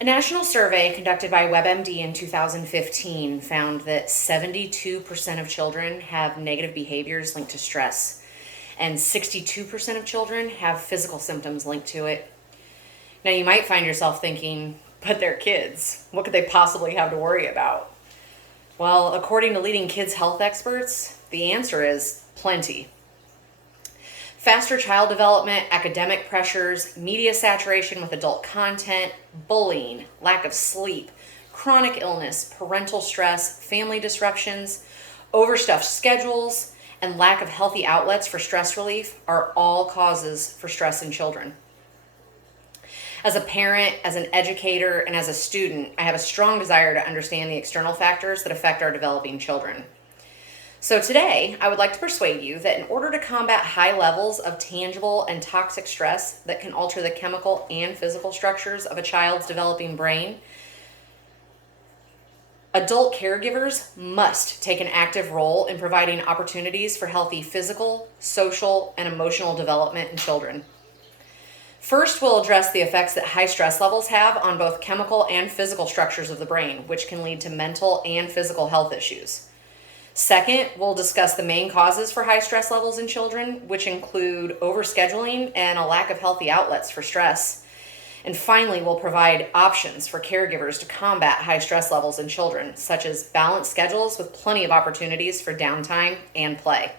A national survey conducted by WebMD in 2015 found that 72% of children have negative behaviors linked to stress, and 62% of children have physical symptoms linked to it. Now, you might find yourself thinking, but they're kids. What could they possibly have to worry about? Well, according to leading kids' health experts, the answer is plenty. Faster child development, academic pressures, media saturation with adult content, bullying, lack of sleep, chronic illness, parental stress, family disruptions, overstuffed schedules, and lack of healthy outlets for stress relief are all causes for stress in children. As a parent, as an educator, and as a student, I have a strong desire to understand the external factors that affect our developing children. So today, I would like to persuade you that in order to combat high levels of tangible and toxic stress that can alter the chemical and physical structures of a child's developing brain, adult caregivers must take an active role in providing opportunities for healthy physical, social, and emotional development in children. First, we'll address the effects that high stress levels have on both chemical and physical structures of the brain, which can lead to mental and physical health issues. Second, we'll discuss the main causes for high stress levels in children, which include overscheduling and a lack of healthy outlets for stress. And finally, we'll provide options for caregivers to combat high stress levels in children, such as balanced schedules with plenty of opportunities for downtime and play.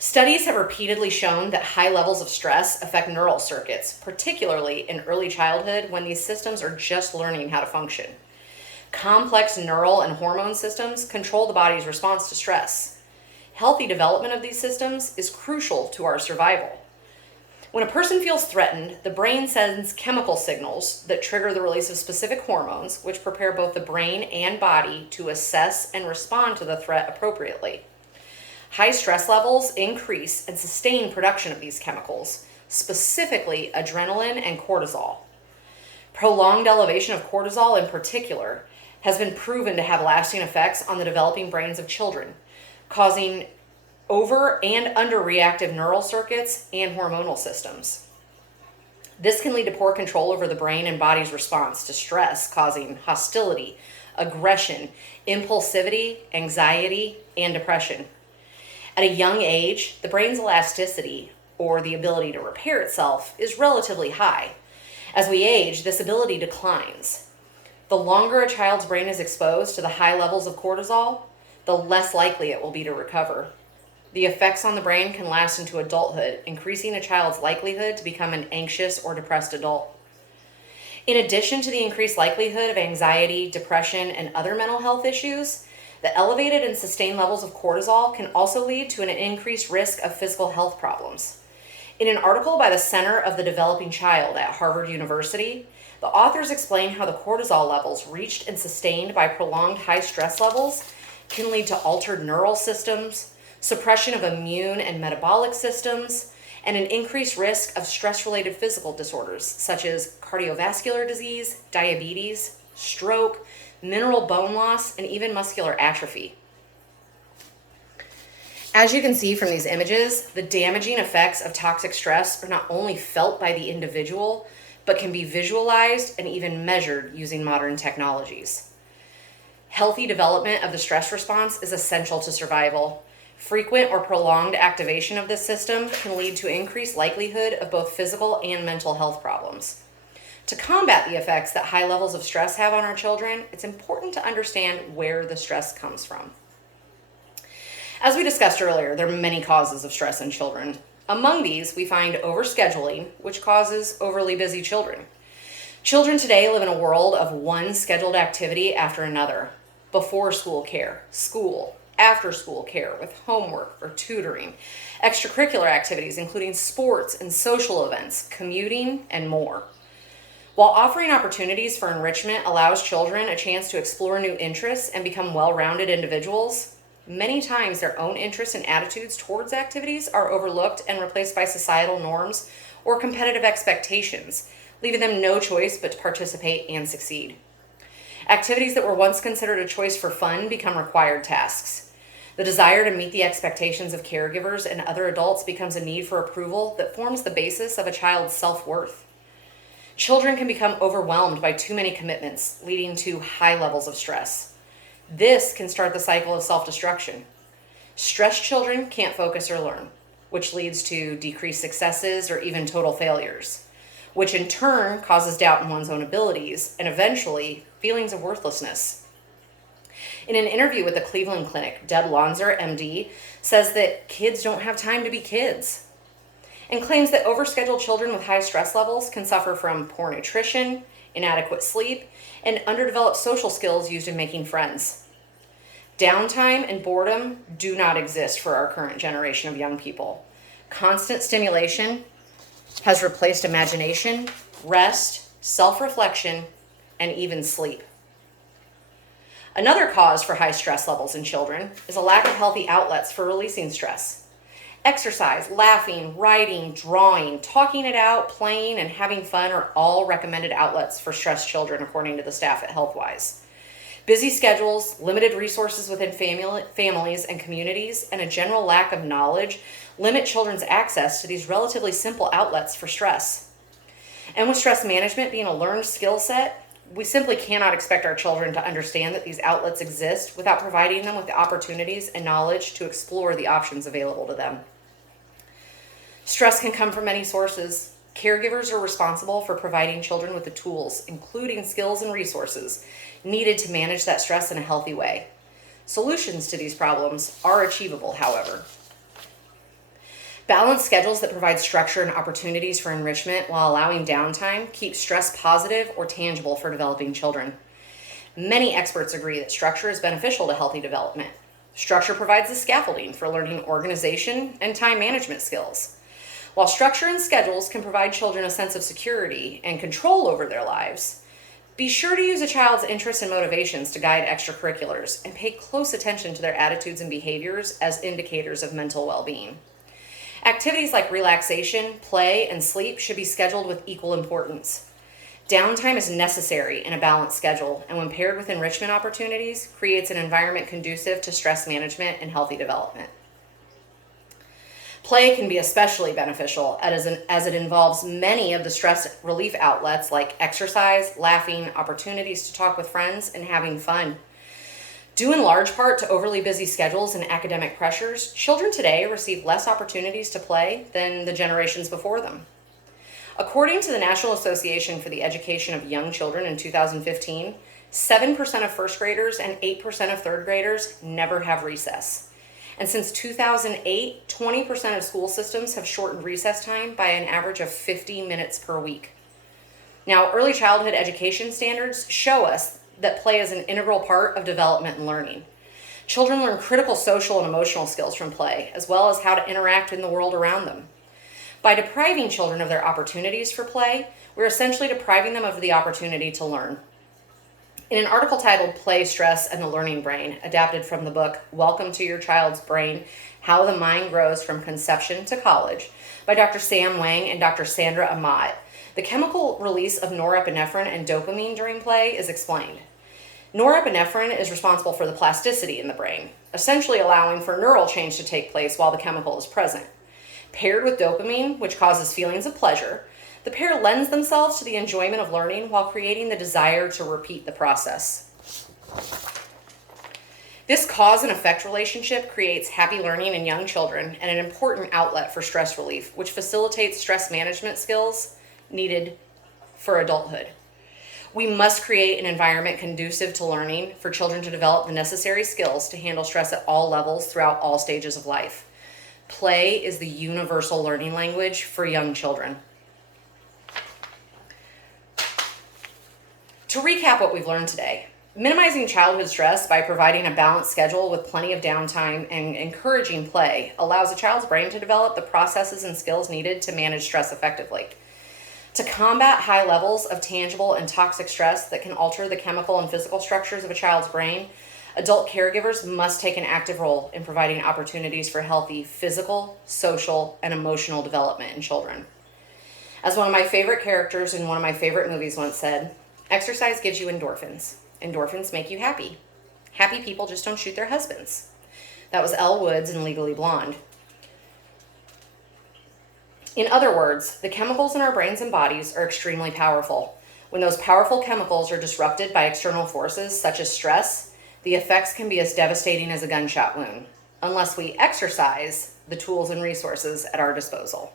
Studies have repeatedly shown that high levels of stress affect neural circuits, particularly in early childhood when these systems are just learning how to function. Complex neural and hormone systems control the body's response to stress. Healthy development of these systems is crucial to our survival. When a person feels threatened, the brain sends chemical signals that trigger the release of specific hormones, which prepare both the brain and body to assess and respond to the threat appropriately. High stress levels increase and sustain production of these chemicals, specifically adrenaline and cortisol. Prolonged elevation of cortisol in particular has been proven to have lasting effects on the developing brains of children, causing over and underreactive neural circuits and hormonal systems. This can lead to poor control over the brain and body's response to stress, causing hostility, aggression, impulsivity, anxiety, and depression. At a young age, the brain's elasticity, or the ability to repair itself, is relatively high. As we age, this ability declines. The longer a child's brain is exposed to the high levels of cortisol, the less likely it will be to recover. The effects on the brain can last into adulthood, increasing a child's likelihood to become an anxious or depressed adult. In addition to the increased likelihood of anxiety, depression, and other mental health issues, the elevated and sustained levels of cortisol can also lead to an increased risk of physical health problems. In an article by the Center of the Developing Child at Harvard University, the authors explain how the cortisol levels reached and sustained by prolonged high stress levels can lead to altered neural systems, suppression of immune and metabolic systems, and an increased risk of stress-related physical disorders such as cardiovascular disease, diabetes, stroke, mineral bone loss, and even muscular atrophy. As you can see from these images, the damaging effects of toxic stress are not only felt by the individual, but can be visualized and even measured using modern technologies. Healthy development of the stress response is essential to survival. Frequent or prolonged activation of this system can lead to increased likelihood of both physical and mental health problems. To combat the effects that high levels of stress have on our children, it's important to understand where the stress comes from. As we discussed earlier, there are many causes of stress in children. Among these, we find overscheduling, which causes overly busy children. Children today live in a world of one scheduled activity after another. Before school care, school, after school care with homework or tutoring, extracurricular activities including sports and social events, commuting, and more. While offering opportunities for enrichment allows children a chance to explore new interests and become well-rounded individuals, many times their own interests and attitudes towards activities are overlooked and replaced by societal norms or competitive expectations, leaving them no choice but to participate and succeed. Activities that were once considered a choice for fun become required tasks. The desire to meet the expectations of caregivers and other adults becomes a need for approval that forms the basis of a child's self-worth. Children can become overwhelmed by too many commitments, leading to high levels of stress. This can start the cycle of self-destruction. Stressed children can't focus or learn, which leads to decreased successes or even total failures, which in turn causes doubt in one's own abilities and eventually feelings of worthlessness. In an interview with the Cleveland Clinic, Deb Lonzer, MD, says that kids don't have time to be kids, and claims that overscheduled children with high stress levels can suffer from poor nutrition, inadequate sleep, and underdeveloped social skills used in making friends. Downtime and boredom do not exist for our current generation of young people. Constant stimulation has replaced imagination, rest, self-reflection, and even sleep. Another cause for high stress levels in children is a lack of healthy outlets for releasing stress. Exercise, laughing, writing, drawing, talking it out, playing, and having fun are all recommended outlets for stressed children, according to the staff at HealthWise. Busy schedules, limited resources within families and communities, and a general lack of knowledge limit children's access to these relatively simple outlets for stress. And with stress management being a learned skill set, we simply cannot expect our children to understand that these outlets exist without providing them with the opportunities and knowledge to explore the options available to them. Stress can come from many sources. Caregivers are responsible for providing children with the tools, including skills and resources, needed to manage that stress in a healthy way. Solutions to these problems are achievable, however. Balanced schedules that provide structure and opportunities for enrichment while allowing downtime keep stress positive or tangible for developing children. Many experts agree that structure is beneficial to healthy development. Structure provides the scaffolding for learning organization and time management skills. While structure and schedules can provide children a sense of security and control over their lives, be sure to use a child's interests and motivations to guide extracurriculars and pay close attention to their attitudes and behaviors as indicators of mental well-being. Activities like relaxation, play, and sleep should be scheduled with equal importance. Downtime is necessary in a balanced schedule, and when paired with enrichment opportunities, creates an environment conducive to stress management and healthy development. Play can be especially beneficial as it involves many of the stress relief outlets like exercise, laughing, opportunities to talk with friends, and having fun. Due in large part to overly busy schedules and academic pressures, children today receive less opportunities to play than the generations before them. According to the National Association for the Education of Young Children in 2015, 7% of first graders and 8% of third graders never have recess. And since 2008, 20% of school systems have shortened recess time by an average of 50 minutes per week. Now, early childhood education standards show us that play is an integral part of development and learning. Children learn critical social and emotional skills from play, as well as how to interact in the world around them. By depriving children of their opportunities for play, we're essentially depriving them of the opportunity to learn. In an article titled Play, Stress, and the Learning Brain, adapted from the book Welcome to Your Child's Brain, How the Mind Grows from Conception to College, by Dr. Sam Wang and Dr. Sandra Amat, the chemical release of norepinephrine and dopamine during play is explained. Norepinephrine is responsible for the plasticity in the brain, essentially allowing for neural change to take place while the chemical is present. Paired with dopamine, which causes feelings of pleasure, the pair lends themselves to the enjoyment of learning while creating the desire to repeat the process. This cause and effect relationship creates happy learning in young children and an important outlet for stress relief, which facilitates stress management skills needed for adulthood. We must create an environment conducive to learning for children to develop the necessary skills to handle stress at all levels throughout all stages of life. Play is the universal learning language for young children. To recap what we've learned today, minimizing childhood stress by providing a balanced schedule with plenty of downtime and encouraging play allows a child's brain to develop the processes and skills needed to manage stress effectively. To combat high levels of tangible and toxic stress that can alter the chemical and physical structures of a child's brain, adult caregivers must take an active role in providing opportunities for healthy physical, social, and emotional development in children. As one of my favorite characters in one of my favorite movies once said, exercise gives you endorphins. Endorphins make you happy. Happy people just don't shoot their husbands. That was Elle Woods in Legally Blonde. In other words, the chemicals in our brains and bodies are extremely powerful. When those powerful chemicals are disrupted by external forces such as stress, the effects can be as devastating as a gunshot wound, unless we exercise the tools and resources at our disposal.